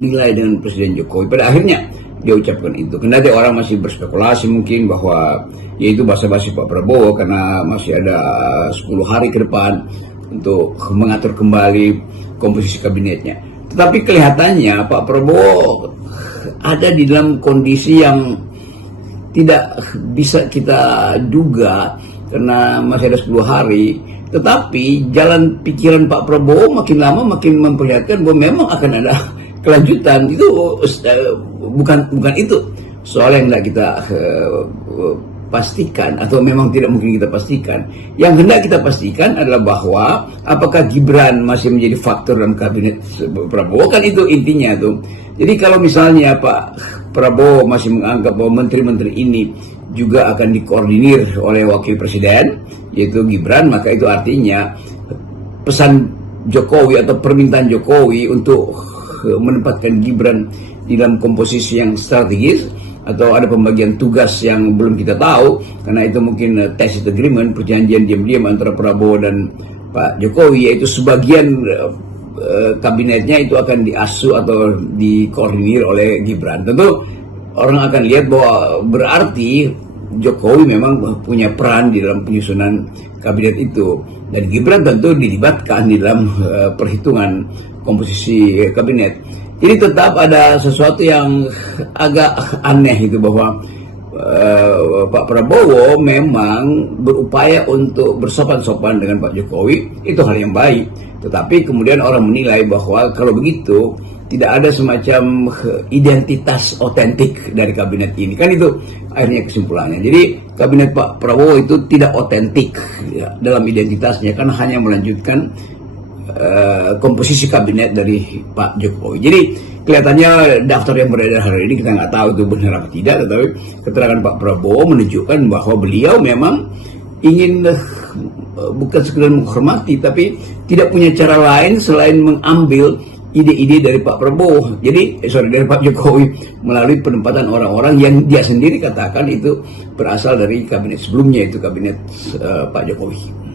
nilai dengan Presiden Jokowi. Pada akhirnya dia ucapkan itu. Kendati orang masih berspekulasi mungkin bahwa yaitu basa-basi Pak Prabowo karena masih ada 10 hari ke depan untuk mengatur kembali komposisi kabinetnya. Tetapi kelihatannya Pak Prabowo ada di dalam kondisi yang tidak bisa kita duga karena masih ada 10 hari. Tetapi jalan pikiran Pak Prabowo makin lama makin memperlihatkan bahwa memang akan ada kelanjutan. Itu bukan itu soal yang tidak kita pastikan atau memang tidak mungkin kita pastikan. Yang hendak kita pastikan adalah bahwa apakah Gibran masih menjadi faktor dalam kabinet Prabowo, kan itu intinya tuh. Jadi kalau misalnya Pak Prabowo masih menganggap bahwa menteri-menteri ini juga akan dikoordinir oleh wakil presiden yaitu Gibran, maka itu artinya pesan Jokowi atau permintaan Jokowi untuk menempatkan Gibran di dalam komposisi yang strategis atau ada pembagian tugas yang belum kita tahu, karena itu mungkin tacit agreement, perjanjian diam-diam antara Prabowo dan Pak Jokowi, yaitu sebagian kabinetnya itu akan diasuh atau dikoordinir oleh Gibran. Tentu orang akan lihat bahwa berarti Jokowi memang punya peran di dalam penyusunan kabinet itu, dan Gibran tentu dilibatkan di dalam perhitungan komposisi kabinet. Jadi tetap ada sesuatu yang agak aneh itu bahwa Pak Prabowo memang berupaya untuk bersopan-sopan dengan Pak Jokowi, itu hal yang baik. Tetapi kemudian orang menilai bahwa kalau begitu tidak ada semacam identitas otentik dari kabinet ini. Kan itu akhirnya kesimpulannya. Jadi kabinet Pak Prabowo itu tidak otentik ya, dalam identitasnya, karena hanya melanjutkan komposisi kabinet dari Pak Jokowi. Jadi kelihatannya daftar yang beredar hari ini kita nggak tahu itu benar apa tidak, tetapi keterangan Pak Prabowo menunjukkan bahwa beliau memang ingin bukan sekedar menghormati, tapi tidak punya cara lain selain mengambil ide-ide dari Pak Prabowo. Jadi dari Pak Jokowi melalui penempatan orang-orang yang dia sendiri katakan itu berasal dari kabinet sebelumnya, itu kabinet Pak Jokowi.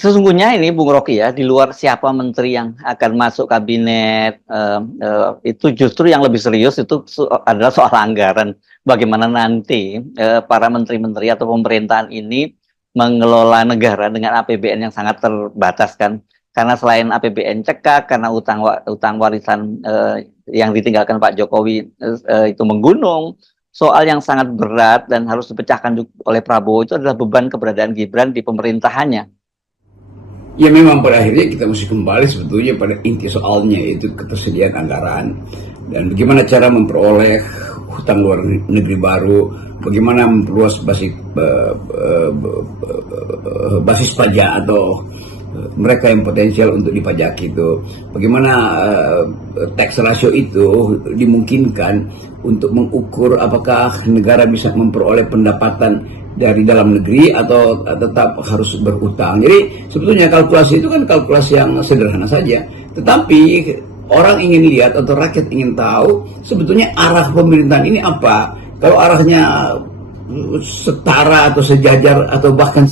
Sesungguhnya ini Bung Rocky ya, di luar siapa menteri yang akan masuk kabinet, itu justru yang lebih serius itu adalah soal anggaran. Bagaimana nanti para menteri-menteri atau pemerintahan ini mengelola negara dengan APBN yang sangat terbatas kan. Karena selain APBN cekak, karena utang warisan yang ditinggalkan Pak Jokowi itu menggunung, soal yang sangat berat dan harus dipecahkan oleh Prabowo itu adalah beban keberadaan Gibran di pemerintahannya. Ya memang pada akhirnya kita mesti kembali sebetulnya pada inti soalnya, yaitu ketersediaan anggaran dan bagaimana cara memperoleh hutang luar negeri baru, bagaimana memperluas basis pajak atau mereka yang potensial untuk dipajaki itu, bagaimana tax ratio itu dimungkinkan untuk mengukur apakah negara bisa memperoleh pendapatan dari dalam negeri atau tetap harus berutang. Jadi sebetulnya kalkulasi itu kan kalkulasi yang sederhana saja, tetapi orang ingin lihat atau rakyat ingin tahu sebetulnya arah pemerintahan ini apa. Kalau arahnya setara atau sejajar atau bahkan